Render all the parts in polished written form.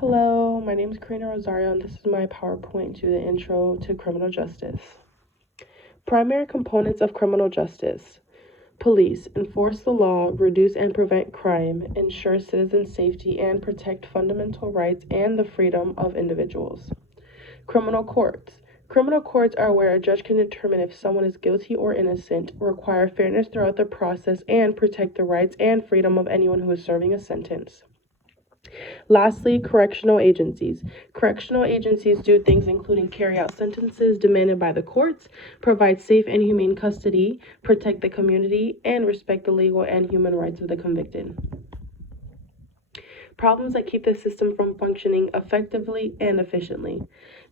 Hello, my name is Karina Rosario, and this is my PowerPoint to the Intro to Criminal Justice. Primary components of criminal justice. Police enforce the law, reduce and prevent crime, ensure citizen safety, and protect fundamental rights and the freedom of individuals. Criminal courts. Criminal courts are where a judge can determine if someone is guilty or innocent, require fairness throughout the process, and protect the rights and freedom of anyone who is serving a sentence. Lastly, correctional agencies. Correctional agencies do things including carry out sentences demanded by the courts, provide safe and humane custody, protect the community, and respect the legal and human rights of the convicted. Problems that keep the system from functioning effectively and efficiently.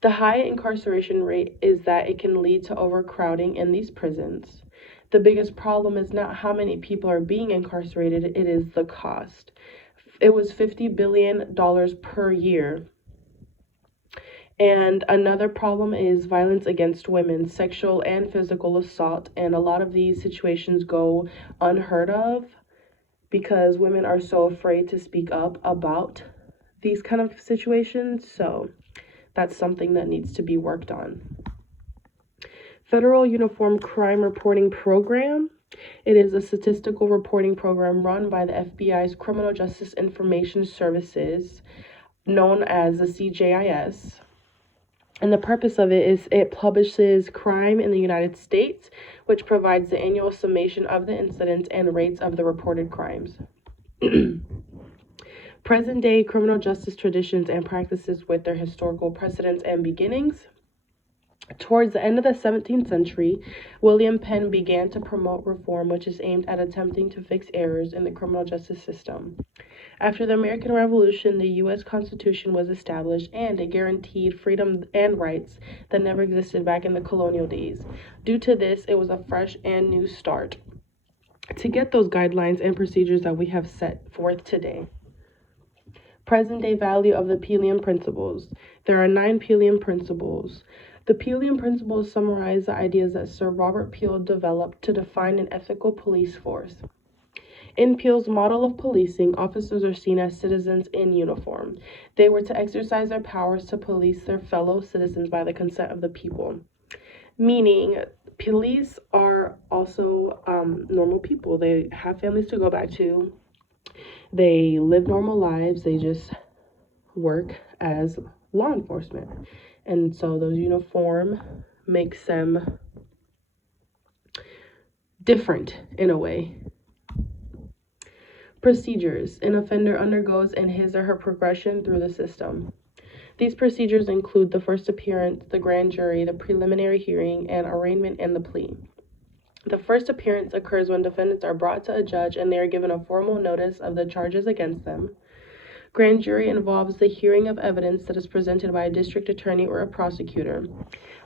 The high incarceration rate is that it can lead to overcrowding in these prisons. The biggest problem is not how many people are being incarcerated, it is the cost. It was $50 billion per year. And another problem is violence against women, sexual and physical assault. And a lot of these situations go unheard of because women are so afraid to speak up about these kind of situations. So that's something that needs to be worked on. Federal Uniform Crime Reporting Program. It is a statistical reporting program run by the FBI's Criminal Justice Information Services, known as the CJIS. And the purpose of it is it publishes crime in the United States, which provides the annual summation of the incidents and rates of the reported crimes. Present-day criminal justice traditions and practices with their historical precedents and beginnings. Towards the end of the 17th century, William Penn began to promote reform, which is aimed at attempting to fix errors in the criminal justice system. After the American Revolution, the U.S. Constitution was established, and it guaranteed freedom and rights that never existed back in the colonial days. Due to this, it was a fresh and new start to get those guidelines and procedures that we have set forth today. Present-day value of the Pelian Principles. There are 9 Pelian Principles. The Pelian Principles summarize the ideas that Sir Robert Peel developed to define an ethical police force. In Peel's model of policing, officers are seen as citizens in uniform. They were to exercise their powers to police their fellow citizens by the consent of the people. Meaning, police are also normal people. They have families to go back to. They live normal lives. They just work as law enforcement. And so those uniform makes them different in a way. Procedures. An offender undergoes in his or her progression through the system. These procedures include the first appearance, the grand jury, the preliminary hearing, and arraignment and the plea. The first appearance occurs when defendants are brought to a judge and they are given a formal notice of the charges against them. Grand jury involves the hearing of evidence that is presented by a district attorney or a prosecutor.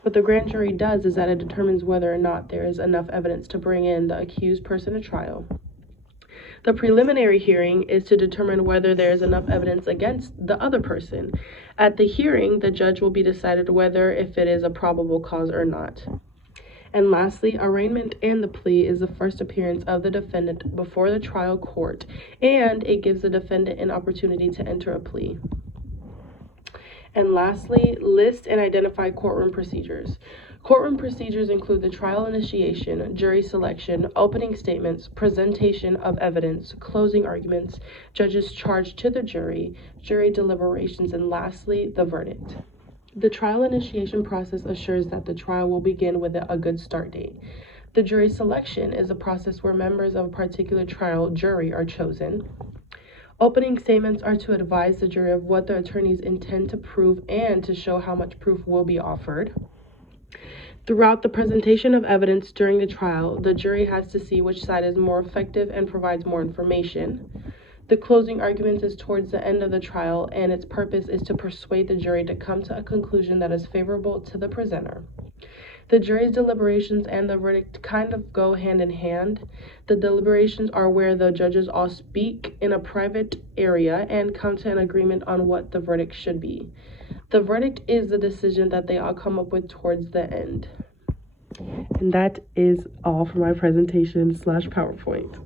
What the grand jury does is that it determines whether or not there is enough evidence to bring in the accused person to trial. The preliminary hearing is to determine whether there is enough evidence against the other person. At the hearing, the judge will be decided whether if it is a probable cause or not. And lastly, arraignment and the plea is the first appearance of the defendant before the trial court, and it gives the defendant an opportunity to enter a plea. And lastly, list and identify courtroom procedures. Courtroom procedures include the trial initiation, jury selection, opening statements, presentation of evidence, closing arguments, judges charged to the jury deliberations, and lastly, the verdict. The trial initiation process assures that the trial will begin with a good start date. The jury selection is a process where members of a particular trial jury are chosen. Opening statements are to advise the jury of what the attorneys intend to prove and to show how much proof will be offered. Throughout the presentation of evidence during the trial, the jury has to see which side is more effective and provides more information. The closing argument is towards the end of the trial, and its purpose is to persuade the jury to come to a conclusion that is favorable to the presenter. The jury's deliberations and the verdict kind of go hand in hand. The deliberations are where the judges all speak in a private area and come to an agreement on what the verdict should be. The verdict is the decision that they all come up with towards the end. And that is all for my presentation / PowerPoint.